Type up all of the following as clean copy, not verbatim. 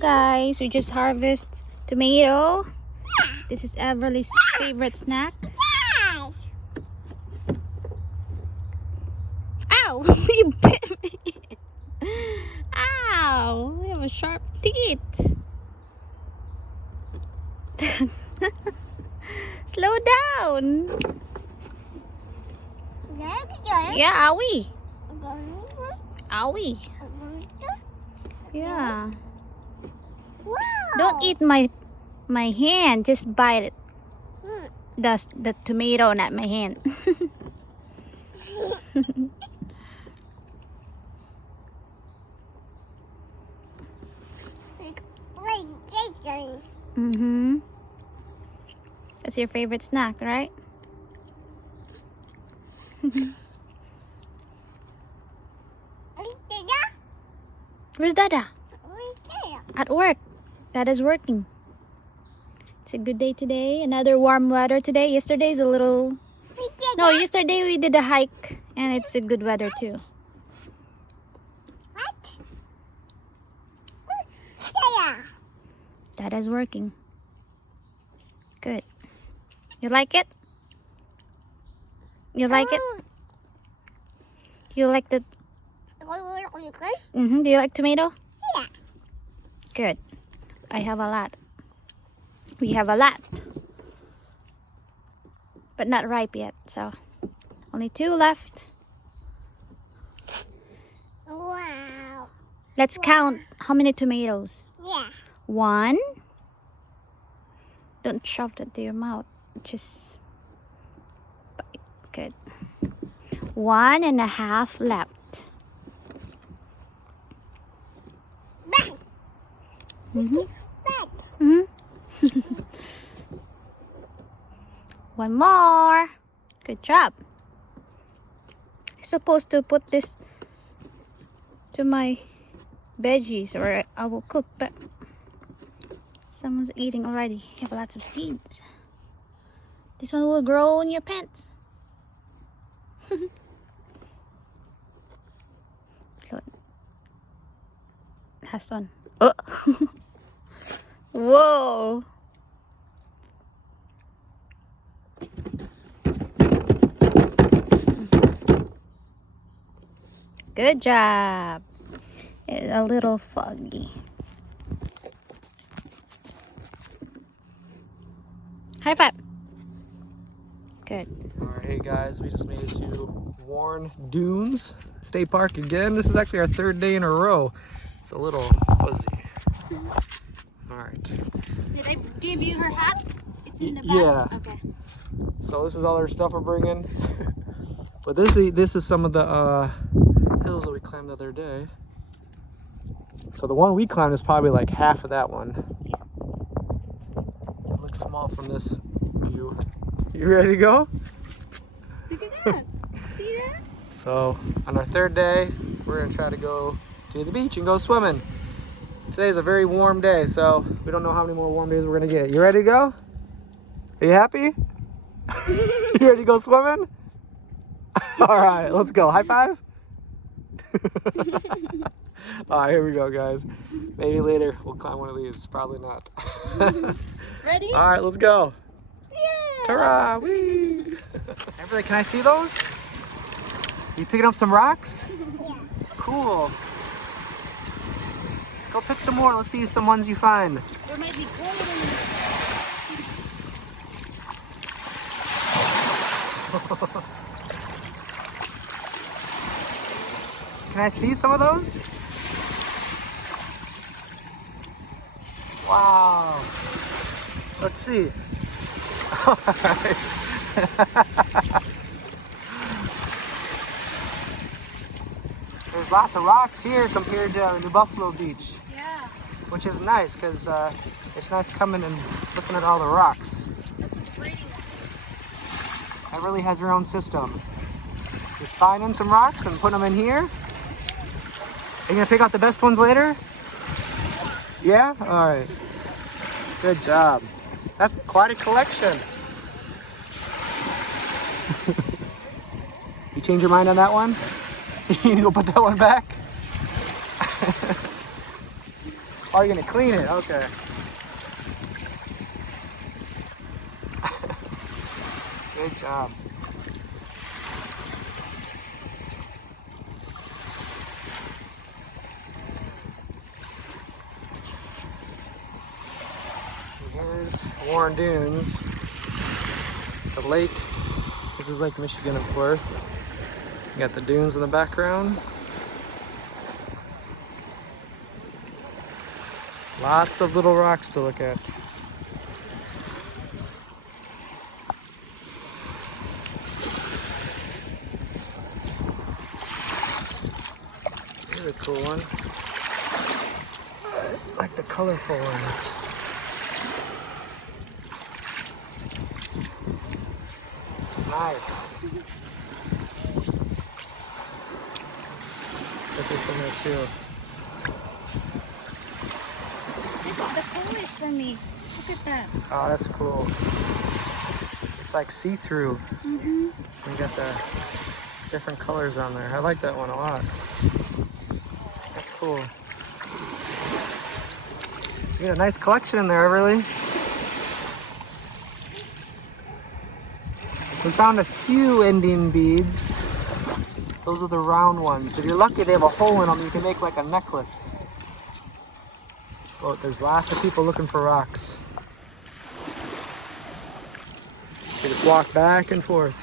Guys, we just harvest tomato. This is Everly's favorite snack. Ow! You bit me! Ow! You have a sharp teeth. Slow down. Yeah, owie. Owie. Yeah. Wow. Don't eat my hand. Just bite it. The tomato, not my hand. Mm-hmm. That's your favorite snack, right? Where's Dada? At work. Dada's working. It's a good day today. Another warm weather today. Yesterday's a little... No, yesterday we did a hike and it's a good weather too. Dada's working. Good. You like it? You like it? Do you like the... Do you like tomato? Yeah. Good. I have a lot. We have a lot. But not ripe yet, so only 2 left. Wow. Let's count how many tomatoes. Yeah. 1. Don't shove it to your mouth. Just bite. Good. 1.5 left. One more. Good job. I'm supposed to put this to my veggies or I will cook, but someone's eating already. You have lots of seeds. This one will grow in your pants. Good. Last one. Oh. Whoa. Good job. It's a little foggy. High five. Good. Alright, hey guys, we just made it to Warren Dunes State Park again. This is actually our 3rd day in a row. It's a little fuzzy. Alright. Did I give you her hat? It's in the back? Yeah. Okay. So this is all our stuff we're bringing. But this is some of the hills that we climbed the other day. So the one we climbed is probably like half of that one. It looks small from this view. You ready to go? Look at that. See that? So on our 3rd day, we're gonna try to go to the beach and go swimming. Today's a very warm day, so we don't know how many more warm days we're gonna get. You ready to go? Are you happy? You ready to go swimming? All right, let's go. High five. All right, here we go, guys. Maybe later we'll climb one of these. Probably not. Ready? All right, let's go. Yeah. Hurrah! Whee! Everybody, can I see those? You picking up some rocks? Yeah. Cool. Go pick some more. Let's see some ones you find. There might be gold in there. Can I see some of those? Wow. Let's see. All right. There's lots of rocks here compared to New Buffalo Beach, Yeah. which is nice because it's nice coming and looking at all the rocks. That's a pretty one. It really has your own system. Just finding some rocks and putting them in here. Are you gonna pick out the best ones later? Yeah? All right. Good job. That's quite a collection. You change your mind on that one? You gonna go put that one back? Oh, you're gonna clean it, okay. Good job. Here's Warren Dunes, the lake. This is Lake Michigan, of course. You got the dunes in the background. Lots of little rocks to look at. Here's a cool one. I like the colorful ones. Nice. Put this in there too. This is the coolest for me. Look at that. Oh, that's cool. It's like see-through. Mm-hmm. You got the different colors on there. I like that one a lot. That's cool. You got a nice collection in there, Everly. We found a few Indian beads. Those are the round ones. If you're lucky, they have a hole in them. You can make like a necklace. Oh, there's lots of people looking for rocks. You just walk back and forth.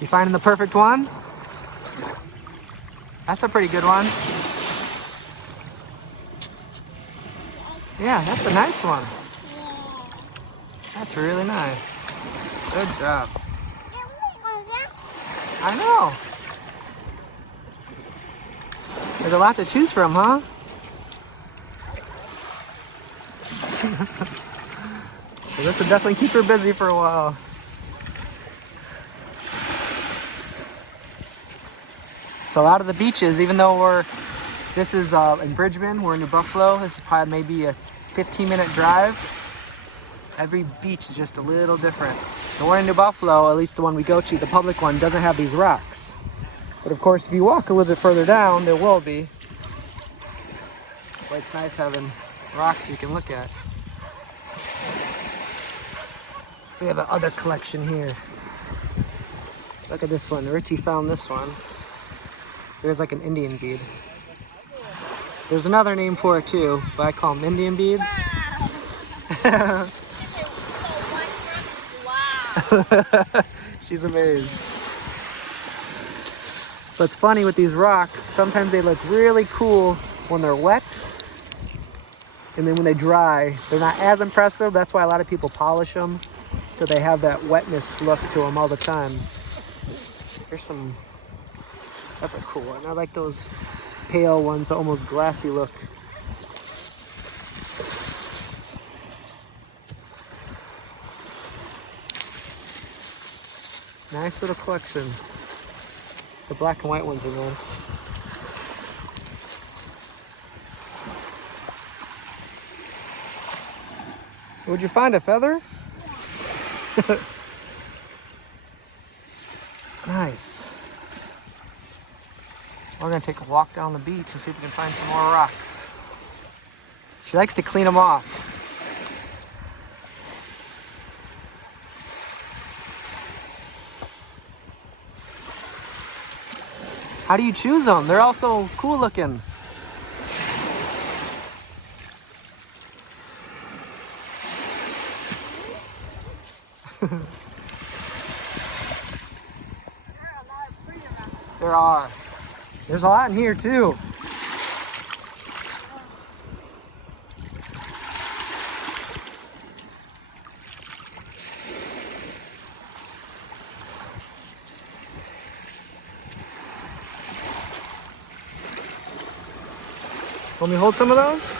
You finding the perfect one? That's a pretty good one. Yeah, that's a nice one. That's really nice. Good job. I know. There's a lot to choose from, huh? So this would definitely keep her busy for a while. So out of the beaches, even though this is in Bridgman, we're in New Buffalo, this is probably maybe a 15-minute drive. Every beach is just a little different. The one in New Buffalo, at least the one we go to, the public one, doesn't have these rocks. But of course, if you walk a little bit further down, there will be. But it's nice having rocks you can look at. We have another collection here. Look at this one. Richie found this one. There's like an Indian bead. There's another name for it too, but I call them Indian beads. Wow. She's amazed. But it's funny with these rocks, sometimes they look really cool when they're wet. And then when they dry, they're not as impressive. That's why a lot of people polish them. So they have that wetness look to them all the time. Here's some, that's a cool one. I like those pale ones, almost glassy look. Nice little collection. The black and white ones are nice. Would you find a feather? Nice. We're gonna take a walk down the beach and see if we can find some more rocks. She likes to clean them off. How do you choose them? They're all so cool looking. There are. There's a lot in here too. Want me to hold some of those?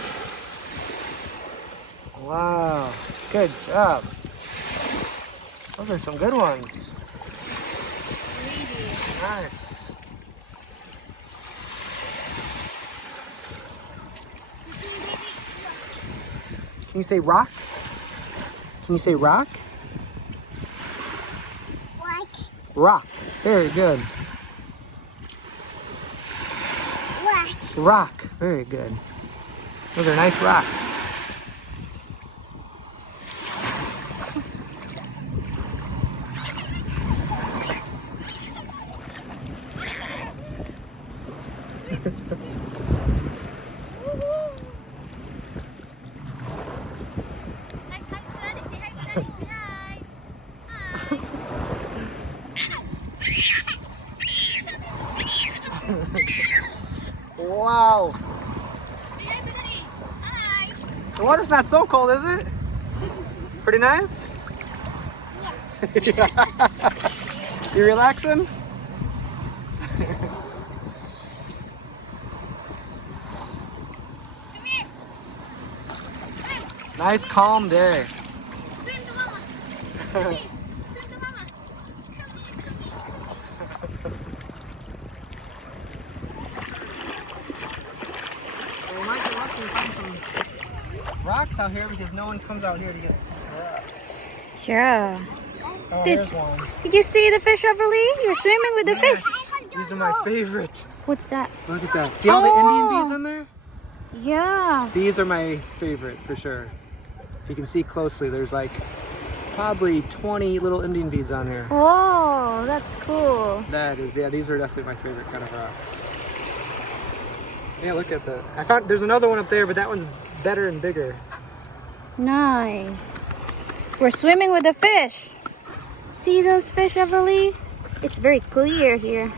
Wow, good job. Those are some good ones. Nice. Can you say rock? Can Can you say rock? What? Rock. Very good. What? Rock. Very good. Those are nice rocks. Wow. The water's not so cold, is it? Pretty nice? Yeah. You relaxing? Nice calm day. Swim to mama. Swim to mama. So we might get lucky and find some rocks out here because no one comes out here to get rocks. Yeah. Oh, Did- here's one. Did you see the fish, Everly? You're swimming with the fish. These are my favorite. What's that? Look at that. See all the Indian beads in there? Yeah. These are my favorite for sure. If you can see closely, there's like probably 20 little Indian beads on here. Oh, that's cool. That is, yeah, these are definitely my favorite kind of rocks. Yeah, look at that. I found there's another one up there, but that one's better and bigger. Nice. We're swimming with the fish. See those fish, Everly? It's very clear here.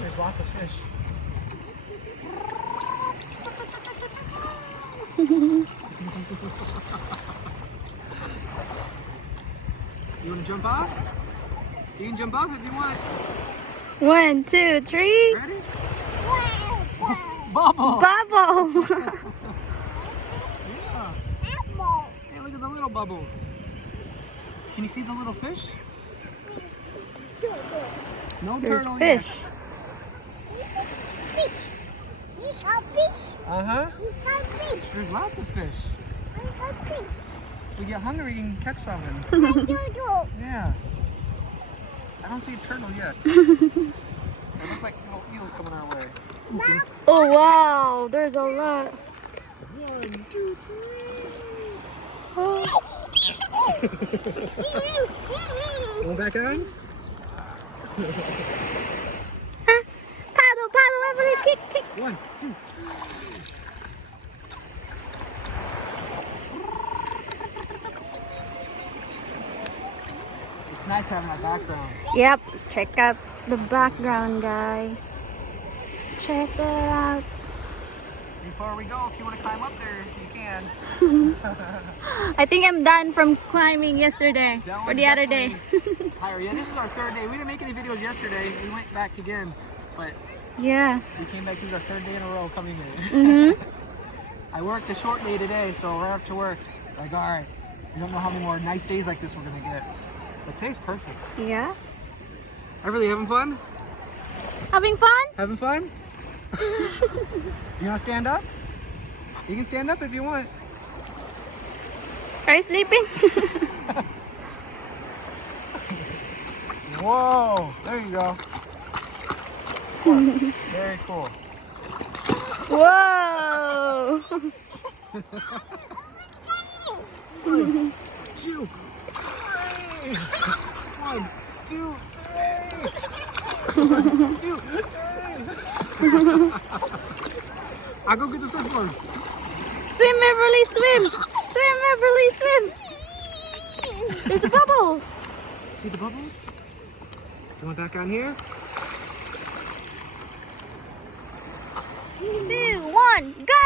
There's lots of fish. You want to jump off? You can jump off if you want. 1, 2, 3. Ready? Wow. Bubble! Bubble. Yeah. Apple. Hey, look at the little bubbles. Can you see the little fish? No There's turtle fish. Fish. Eat a fish. Uh-huh. Eat a fish. There's lots of fish. Eat a fish. If we get hungry, you can catch something. Doodle. Yeah. I don't see a turtle yet. They look like little eels coming our way. Oh, wow. There's a lot. 1, 2, 3. Going back on? Paddle, paddle, Everly. Kick, kick. 1, 2. It's nice having that background. Yep. Check out the background, guys. Check it out. Before we go, if you want to climb up there, you can. I think I'm done from climbing yesterday That or one's the other day. definitely higher. Yeah, this is our third day. We didn't make any videos yesterday. We went back again, but Yeah. we came back. This is our third day in a row coming here. Mhm. I worked a short day today, so right up to work. Like, all right, we don't know how many more nice days like this we're gonna get. But today's perfect. Yeah. I'm really having fun. Having fun? Having fun? You wanna stand up? You can stand up if you want. Are you sleeping? Whoa, there you go. Very cool. Whoa. 1, 2, 3. 1, 2, 3. 1, 2, 3. I'll go get the surfboard. Swim, Everly, swim. Swim, Everly, swim. There's a bubble. See the bubbles? Going back on here? 2, 1, go!